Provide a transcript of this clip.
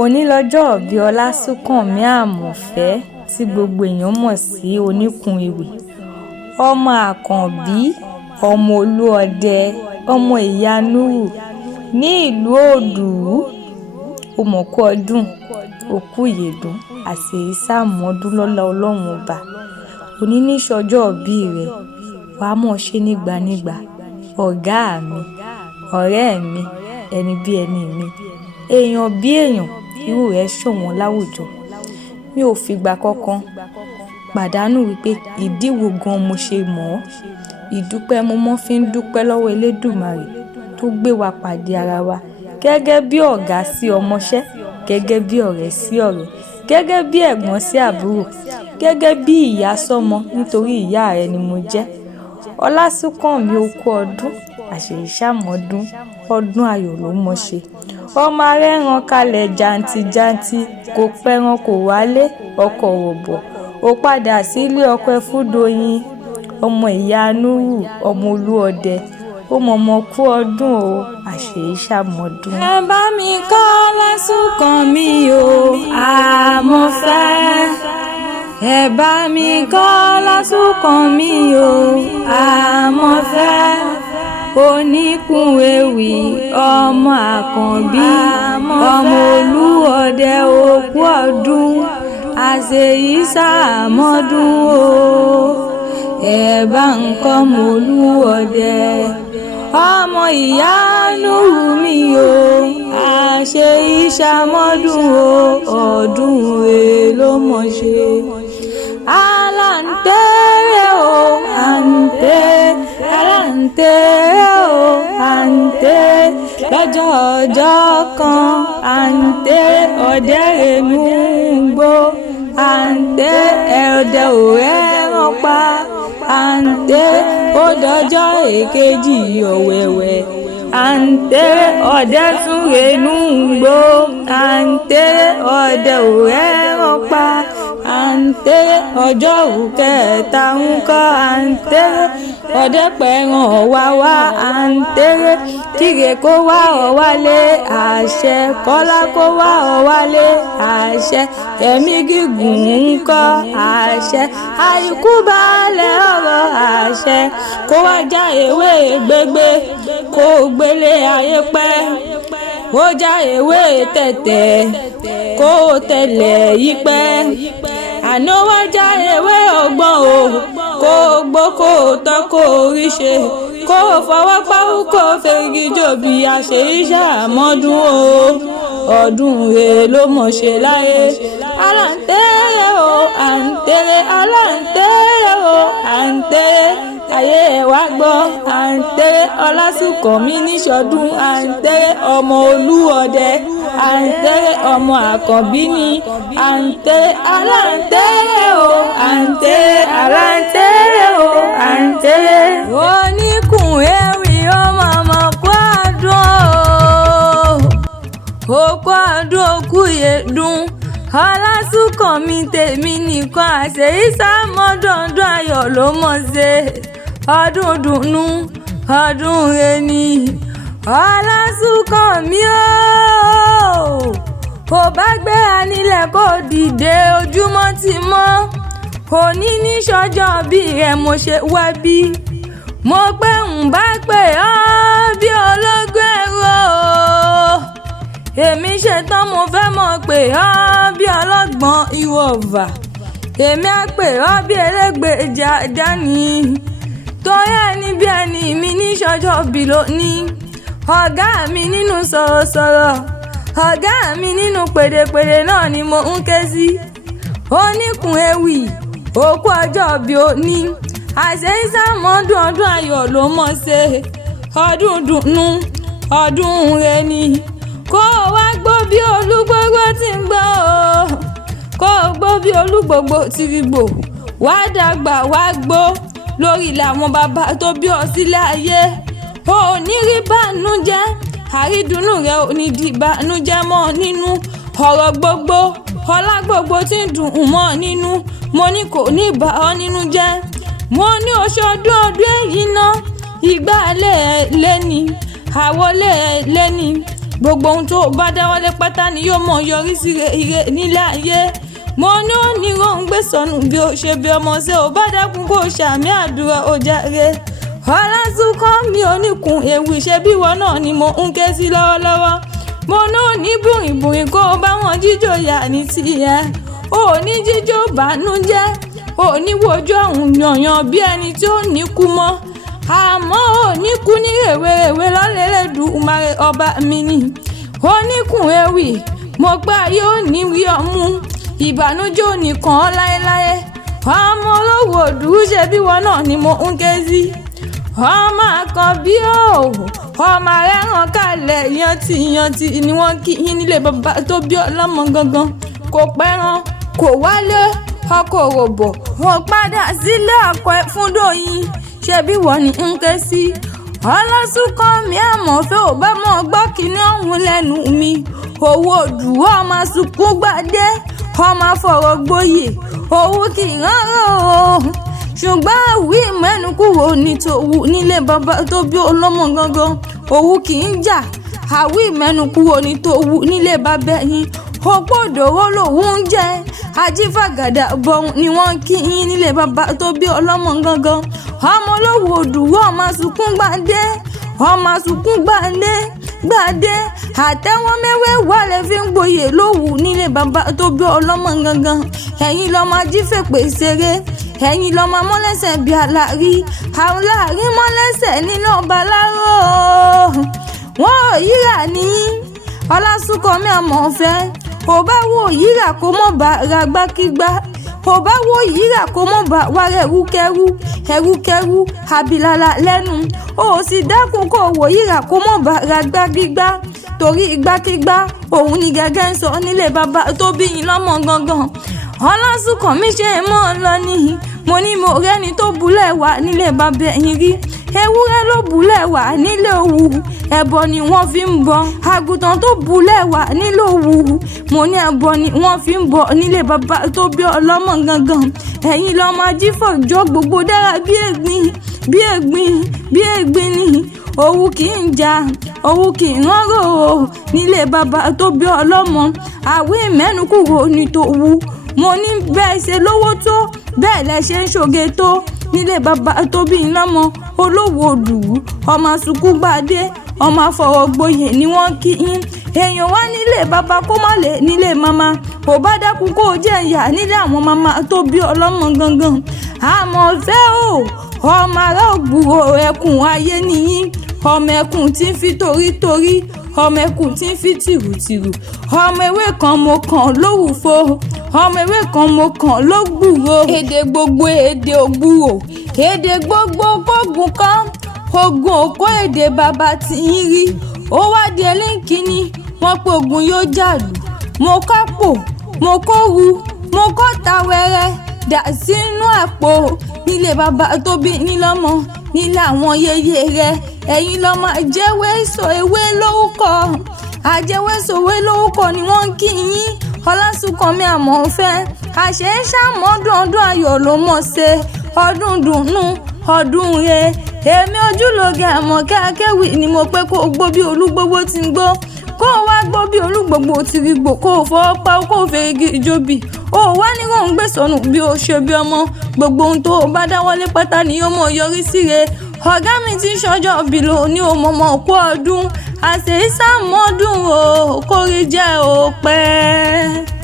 Òní lọ́jọ́ ìbí Olasunkanmi Amofe tí gbogbo èèyàn mọ̀ sí Onikun ewì. Ọmọ àkànbí, ọmọ olúọdẹ, ọmọ ìyá Núrù ní ìlú Òdùrú. Ó mọ̀ kú ọdún, òkú ìyèdún, àti ìsàmọ́dún lọ́lá Ọlọ́run ọba. Òní ní ṣọjọ́ ìbí rẹ̀, wàá mọ̀ ṣe nígbànígbà. Ọ̀gá mi, ọ̀rẹ́ mi, ẹni bí ẹni mi, èèyàn bí èèyàn, irú rẹ̀ ṣọ̀wọ́n láwùjọ. Mi ò fìgbà kankan pàdánù wípé ìdí wo gan mo ṣe mọ̀ ọ́. Ìdúpẹ́ mo mọ́ fi ń dúpẹ́ lọ́wọ́ Elédùmarè tó gbé wa pàdé ara wa gẹ́gẹ́ bí ọ̀gá sí ọmọṣẹ́, gẹ́gẹ́ bí ọ̀rẹ́ sí ọ̀rẹ́, gẹ́gẹ́ bí ẹ̀gbọ́n sí àbúrò, gẹ́gẹ́ bí ìyá sọ́mọ nítorí ìyá rẹ̀ ni mo jẹ́. Olasunkanmi ó kú ọdún, àṣeyìṣàmọ́dún, ọdún ayọ̀ ló mọ̀ ṣe. Ọmọ arẹ́ran kalẹ̀ jàǹtìjàǹtì, kò pẹ́ran kò wálé, ọkọ̀ rọ̀bọ̀, ó padà sílé ọkọ ẹfúdòyìn. Ọmọ ìyá Núrù, ọmọ olúọdẹ, ó mọ̀mọ́ kú ọdún o, àṣeyìṣàmọ́dún. Ẹ bá mi kọ́ Olasunkanmi o, Amofe. Ẹ bá mi kọ́ Olasunkanmi o, Amofe. Onikun ewì, ọmọ àkànbí, ọmọ olúọdẹ, òkú ọdún, àṣeyìṣàmọ́dún o. Ẹ bá ń kọ́ ọmọ olúọdẹ, ọmọ ìyá Núrù mi o, àṣeyìṣàmọ́dún o, ọdún ló mọ̀ ṣe. Aláǹtẹ̀rẹ̀ o, aláǹtẹ̀rẹ̀ o, lọ́jọ́ ọjọ́ kan, ọdẹ rẹ̀nú gbó, ọdẹ ò rẹ́ràn pa, ó dọjọ́ èkejì ọ̀wẹ̀wẹ̀, ọdẹ tún rẹ̀nú gbó, ọdẹ ò rẹ́ràn pa, ọjọ́ kẹta ń kọ́, ọdẹ pẹ̀ràn wá, kíre kó wá ọ wálé, àṣẹ kọ́lá kó wá ọ wálé, àṣẹ ẹ̀mí gígùn ń kọ́, àṣẹ àìkú balẹ̀ ọ̀rọ̀, àṣẹ kó wá já ewé gbégbé, kó gbélé ayé pẹ́, ó já ewé tẹ̀tẹ̀, kó tẹ̀lẹ̀ yí pẹ́, àná wá já ewé ọgbọ́n o, kó gbó kó tán kó rí ṣe, kó fọwọ́ páwú kó fèrègì jòbí, àṣeyìṣàmọ́dún o, ọdún ló mọ̀ ṣe láyé. Aláǹtẹ̀rẹ̀ o, aláǹtẹ̀rẹ̀ o, ayé ẹ̀ wá gbọ́, Olasunkanmi níṣọdún, ọmọ olúọdẹ, ọmọ àkànbí ni, aláǹtẹ̀rẹ̀ o, aláǹtẹ̀rẹ̀ o, Onikun ewì, ọmọ kú ọdún o, òkú ọdún òkú ìyèdún. Olasunkanmi tèmi nìkan, àṣeyìṣàmọ́dún, ọdún ayọ̀ ló mọ̀ ṣe. Ọdún dùnnú, ọdún reni, Olasunkanmi o. Kò bá gbéra nílẹ̀ kó dìde, ojúmọ́ ti mọ́. Òní ní ṣọjọ́ bí rẹ̀ mo ṣe wá bí. Mo pé ń bá pè ọ́ bí ológun ẹ̀rọ. Èmi ṣetán mo fẹ́ mọ̀ pé ọ́ bí ọlọ́gbọ́n ìwọ̀fà. Èmi á pè ọ́ bí elégbèjà dání. Torí ẹni bí ẹni mi ní ṣọjọ́ bí lónìí. Ọ̀gá mi nínú sọ̀rọ̀sọ̀rọ̀, ọ̀gá mi nínú pèdèpèdè náà ni mo ń ké sí. Onikun ewì, òkú ọjọ́ bí òní, àṣeyìṣàmọ́dún, ọdún ayọ̀ ló mọ̀ ṣe. Ọdún dùnnú, ọdún reni, kó o wá gbó bí olúgbógbó tí ń gbọ́ o, kó o gbó bí olúgbógbó tí ń gbò, wá dàgbà wá gbó lórí làwọn bàbá tó bí ọ sílẹ̀ ayé. O ò ní rí bànújẹ́, àrídùnnú rẹ ò ní di bànújẹ́ mọ́ nínú, ọ̀rọ̀ gbogbo, ọlá gbogbo tí ń dùn mọ́ nínú, mo ní kò ní bà ọ́ nínú jẹ́. Mo ní oṣù ọdún èyí ná, ìgbà lẹ́ni, àwọlé lẹ́ni, gbogbo ohun tó bá dáwọ́lé pátá ni yóò mọ̀ yọrí sí ire nílé ayé. mo ní oníròǹgbé sọnù bí ó ṣe bí ọmọ ṣe ò bá dákun kó ṣàmì àdúrà ó jàre. Olasunkanmi Onikun ewì ṣe bí wọn náà ni mo ń ké sí lọ́wọ́lọ́wọ́. mo ní bùrìbùrì kó o bá wọn jíjó yà ní tiẹ̀. ò ní jíjó bànújẹ́, ò ní wojú ọ̀hún yànyàn bí ẹni tí ò ní kú mọ́. àmọ́ ò ní kú ní rèwerèwe lọ́lẹ́lẹ́dùmarè ọba mi ni. Onikun ewì mo gbà yóò ní rí ọmú, ìbànújẹ́ ò ní kàn ọ́ láéláé. ọmọ olówó òdùrú ṣe bí wọn náà ni mo ń ké sí. ọmọ Àkànbí o, ọmọ arẹ́ràn kalẹ̀ yanti ni wọ́n kí yín nílé bàbá tó bí ọlọ́mọ gangan. kò pẹ́ràn kò wálé ọkọ̀ òròbọ̀ wọ́n padà sílé ọkọ̀ ẹ̀ fún dòyìn ṣe bí wọ́n ní ń ké sí. Olasunkanmi Amofe ò bá mọ̀ gbọ́ kíní ọ̀hún lẹ́nu mi. owó òdùwọ́ ọmọ sunkún gbàdé ọmọ fọ̀rọ̀ gboyè owó kì í rárá o. ṣùgbọ́n àwí mẹ́nu kúrò ní tòwú nílé bàbá tó bí ọlọ́mọ gangan. òwú kì í jà àwí mẹ́nu kúrò ní tòwú nílé bàbá yín. òpó òdòwó lòun ń jẹ ajífàgàdà bọ̀hún ni wọ́n kí yín nílé bàbá tó bí ọlọ́mọ gangan. ọmọ olówó òdùwọ́ ọmọ sunkún gbàdé ọmọ sunkún gbàdé àtẹ́wọ́n mẹ́wẹ́ẹ̀wá lè fi ń gboyè lówù nílé bàbá tó bí ọlọ́mọ gangan. ẹ̀yin lọ́mọ ajífèpè ṣeré, ẹ̀yin lọ́mọ mọ́lẹ́sẹ̀ bíi alárí, àwọn láàrin mọ́lẹ́sẹ̀ nínú ọba láró. wọ́n ò yíra ní Olasunkanmi Amofe. ò bá wo yíra kó mọ̀ bá ra gbákígbá, ò bá wo yíra kó mọ̀ bá wá ẹrúkẹ́rú abilala lẹ́nu. ó sì dákun kó wò yíra kó mọ̀ bá ra gbákígbá, torí igbákígbá òun ni gẹ́gẹ́ ń sọ nílé bàbá tó bí yín lọ́mọ gangan. Olasunkanmi ṣe mọ́ ọ lọ nìyí. mo ní mo rẹ́ni tó bulẹ̀ wá nílé bàbá ẹ̀yìn rí. ewúrẹ́ ló bulẹ̀ wá nílé òwú, ẹbọ ni wọ́n fi ń bọ. àgùntàn tó bulẹ̀ wá nílé òwú, mo ní ẹbọ ni wọ́n fi ń bọ nílé bàbá tó bí ọlọ́mọ gangan. ẹ̀yin lọ́mọ ajífọ̀jọ́ gbogbo dára bí ègbin ni. òwú kì í jà, òwú kì í ránrò nílé bàbá tó bí ọlọ́mọ. àwí mẹ́nu kúrò ní tòwú. mo ní bẹ́ẹ̀ ṣe lówó tó bẹ́ẹ̀ lẹ ṣe ń ṣoge tó nílé bàbá tó bí lọ́mọ. olówó òdùwú ọmọ sunkún gbàdé ọmọ fọ̀rọ̀ gboyè ni wọ́n kí yín. èèyàn wá nílé bàbá kó má lè nílé màmá. ò bá dákun kó jẹ́ ìyá nílé àwọn màmá tó bí ọlọ́mọ gangan. Amofe o, ọmọ ará ògbúrò ẹkùn ayé nìyí. ọmọ ẹkùn tí ń fi torítorí, ọmọ ẹkùn tí ń fi tìrùtìrù. ọmọ ewé kan mo kàn lówùfo, ọmọ ewé kan mo kàn lógbùrò. èdè gbogbo èdè ògbúrò, èdè gbogbo kógun kan, ogun òkó èdè bàbá tí ń rí. ó wá di ẹlẹ́ǹkìní wọ́n pé ogun yóò jàlù. mo kápò mo kóru mo kọ́ta wẹ́rẹ́ dà sínú àpò nílé bàbá tó bí yín lọ́mọ, nílé àwọn yeye rẹ̀. ẹ̀yin lọ́mọ àjẹwéso ewé lórúkọ, àjẹwéso ewé lórúkọ ni wọ́n ń kí yín. Olasunkanmi Amofe àṣẹ ń ṣàmọ́dún ọdún ayọ̀ ló mọ̀ ṣe, ọdún dùnnú ọdún re. èmi Ojuloge Amoke Akewi ni mo pé kó gbó bí olúgbogbo ti ń gbó, kó wá gbó bí olúgbogbo ti rí gbò, kó fọwọ́ pa kó fèrègì ìjòbì. ó wá ní kó ń gbé sọnù bí ó ṣe bí ọmọ. gbogbo ohun tó bá dáwọ́lé pátá ni yóò mọ̀ yọrí sí re. ọ̀gá mi ti ṣọjọ́ bìlò ní òmọ̀mọ̀ kú ọdún, àṣẹ ìsàmọ́dún o kórè jẹ́ òpẹ́.